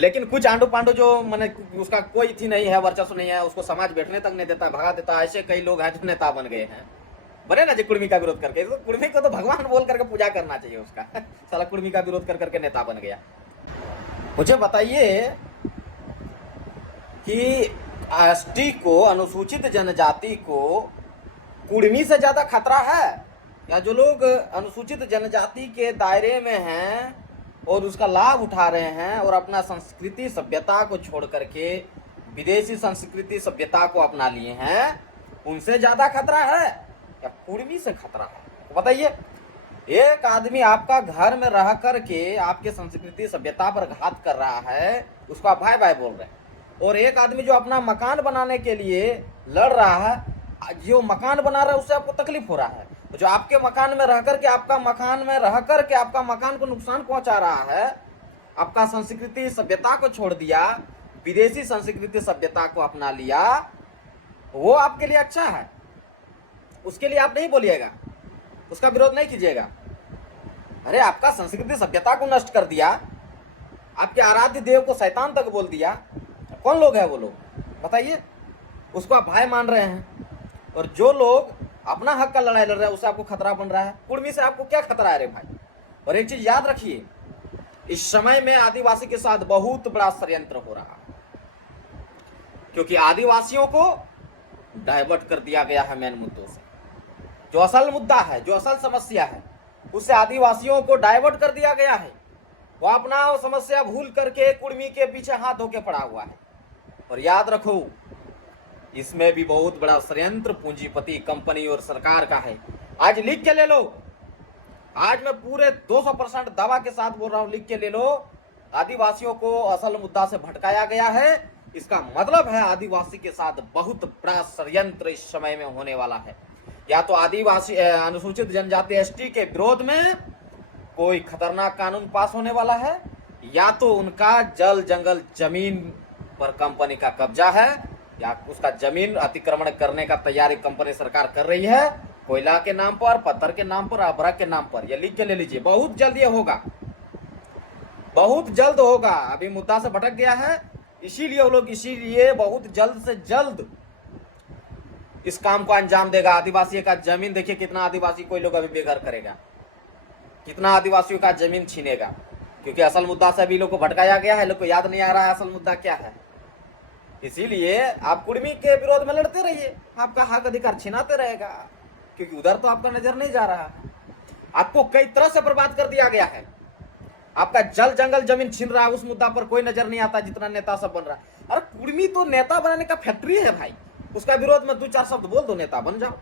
लेकिन कुछ आंडू पांडू जो मैंने उसका कोई थी नहीं है, वर्चस्व नहीं है, उसको समाज बैठने तक नहीं देता, भगा देता, ऐसे कई लोग हैं जो नेता बन गए हैं। बने ना जी कुर्मी का विरोध करके, तो कुर्मी को तो भगवान बोल करके पूजा करना चाहिए उसका। साला कुर्मी का विरोध कर करके नेता बन गया। मुझे बताइए कि एसटी को, अनुसूचित जनजाति को कुर्मी से ज्यादा खतरा है, या जो लोग अनुसूचित जनजाति के दायरे में हैं और उसका लाभ उठा रहे हैं और अपना संस्कृति सभ्यता को छोड़ करके विदेशी संस्कृति सभ्यता को अपना लिए हैं, उनसे ज्यादा खतरा है या कुर्मी से खतरा है? तो बताइए। एक आदमी आपका घर में रह करके आपके संस्कृति सभ्यता पर घात कर रहा है, उसको आप भाई भाई बोल रहे हैं, और एक आदमी जो अपना मकान बनाने के लिए लड़ रहा है, जो मकान बना रहा है उससे आपको तकलीफ हो रहा है, जो आपके मकान में रह करके आपका मकान को नुकसान पहुंचा रहा है, आपका संस्कृति सभ्यता को छोड़ दिया, विदेशी संस्कृति सभ्यता को अपना लिया, वो आपके लिए अच्छा है, उसके लिए आप नहीं बोलिएगा, उसका विरोध नहीं कीजिएगा। अरे आपका संस्कृति सभ्यता को नष्ट कर दिया, आपके आराध्य देव को शैतान तक बोल दिया, कौन लोग हैं वो लोग? बताइए। उसको आप भाई मान रहे हैं, और जो लोग अपना हक का लड़ाई लड़ रहे हैं उससे आपको खतरा बन रहा है। कुर्मी से आपको क्या खतरा है रे भाई? और एक चीज याद रखिए, इस समय में आदिवासी के साथ बहुत बड़ा षड्यंत्र हो रहा है, क्योंकि आदिवासियों को डाइवर्ट कर दिया गया है मेन मुद्दों से। जो असल मुद्दा है, जो असल समस्या है, उससे आदिवासियों को डाइवर्ट कर दिया गया है। वो अपना समस्या भूल करके कुर्मी के पीछे हाथ धोके पड़ा हुआ है। और याद रखो, इसमें भी बहुत बड़ा षड्यंत्र पूंजीपति, कंपनी और सरकार का है। आज लिख के ले लो, आज मैं पूरे 200% दावा के साथ बोल रहा हूं, लिख के ले लो, आदिवासियों को असल मुद्दा से भटकाया गया है। इसका मतलब है आदिवासी के साथ बहुत बड़ा षड्यंत्र इस समय में होने वाला है। या तो आदिवासी अनुसूचित जनजाति एसटी के विरोध में कोई खतरनाक कानून पास होने वाला है, या तो उनका जल जंगल जमीन पर कंपनी का कब्जा है, या उसका जमीन अतिक्रमण करने का तैयारी कंपनी सरकार कर रही है, कोयला के नाम पर, पत्थर के नाम पर, अभ्रक के नाम पर। ये लिख के ले लीजिए, बहुत जल्द ये होगा, बहुत जल्द होगा। अभी मुद्दा से भटक गया है, इसीलिए वो लोग बहुत जल्द से जल्द इस काम को अंजाम देगा। आदिवासी का जमीन देखिए, कितना आदिवासी कोई लोग अभी बेघर करेगा, कितना आदिवासियों का जमीन छीनेगा, क्योंकि असल मुद्दा से अभी लोग को भटकाया गया है, लोग को याद नहीं आ रहा है असल मुद्दा क्या है। इसीलिए आप कुर्मी के विरोध में लड़ते रहिए, आपका हक अधिकार छीनाते रहेगा, क्योंकि उधर तो आपका नजर नहीं जा रहा है। आपको कई तरह से बर्बाद कर दिया गया है, आपका जल जंगल जमीन छीन रहा है, उस मुद्दा पर कोई नजर नहीं आता, जितना नेता सब बन रहा है। अरे कुर्मी तो नेता बनाने का फैक्ट्री है भाई, उसका विरोध में 2-4 शब्द बोल दो, नेता बन जाओ।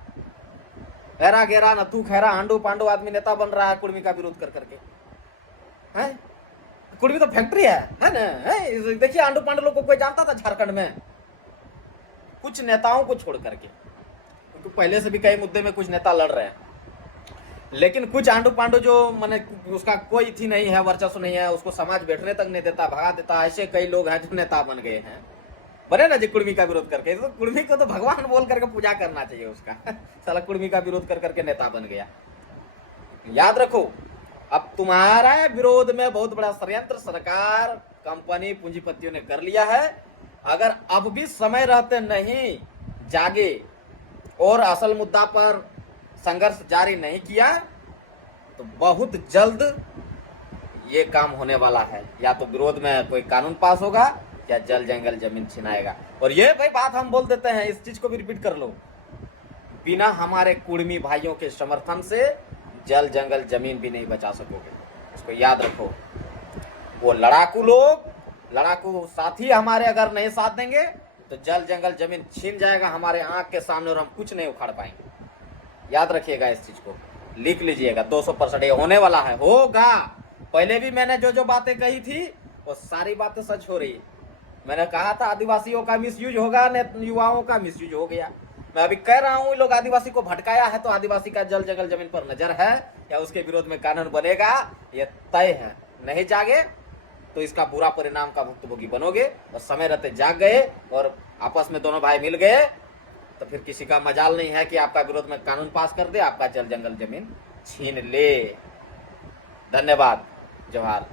हेरा गेरा नथु खैरा आंडू पांडू आदमी नेता बन रहा है कुर्मी का विरोध कर करके, है? कुर्मी तो फैक्ट्री है ना? देखिए आंडू पांडू लोग को कोई जानता था झारखंड में? कुछ नेताओं को छोड़ करके, क्योंकि पहले से भी कई मुद्दे में कुछ नेता लड़ रहे हैं, लेकिन कुछ आंडू पांडू जो मैंने उसका कोई थी नहीं है, वर्चस्व नहीं है, उसको समाज बैठने तक नहीं देता, भगा देता, ऐसे कई लोग हैं जो नेता बन गए हैं। बने ना जी कुर्मी का विरोध करके, तो कुर्मी को तो भगवान बोल करके पूजा करना चाहिए उसका। साला कुर्मी का विरोध कर करके नेता बन गया। याद रखो, अब तुम्हारा विरोध में बहुत बड़ा षड्यंत्र सरकार, कंपनी, पूंजीपतियों ने कर लिया है। अगर अब भी समय रहते नहीं जागे और असल मुद्दा पर संघर्ष जारी नहीं किया, तो बहुत जल्द ये काम होने वाला है। या तो विरोध में कोई कानून पास होगा, या जल जंगल जमीन छिनाएगा। और ये भाई बात हम बोल देते हैं, इस चीज को भी रिपीट कर लो, बिना हमारे कुर्मी भाइयों के समर्थन से जल जंगल जमीन भी नहीं बचा सकोगे, इसको याद रखो। वो लड़ाकू लोग, लड़ाकू साथी हमारे अगर नहीं साथ देंगे तो जल जंगल जमीन छीन जाएगा हमारे आंख के सामने और हम कुछ नहीं उखाड़ पाएंगे। याद रखिएगा, इस चीज को लिख लीजिएगा, 200% ये होने वाला है, होगा। पहले भी मैंने जो जो बातें कही थी वो सारी बातें सच हो रही है। मैंने कहा था आदिवासियों का मिसयूज होगा, युवाओं का मिसयूज हो गया। मैं अभी कह रहा हूँ लोग आदिवासी को भटकाया है, तो आदिवासी का जल जंगल जमीन पर नजर है या उसके विरोध में कानून बनेगा, ये तय है। नहीं जागे तो इसका बुरा परिणाम का भुक्तभोगी बनोगे। और समय रहते जाग गए और आपस में दोनों भाई मिल गए तो फिर किसी का मजाल नहीं है कि आपका विरोध में कानून पास कर दे, आपका जल जंगल जमीन छीन ले। धन्यवाद। जोहार।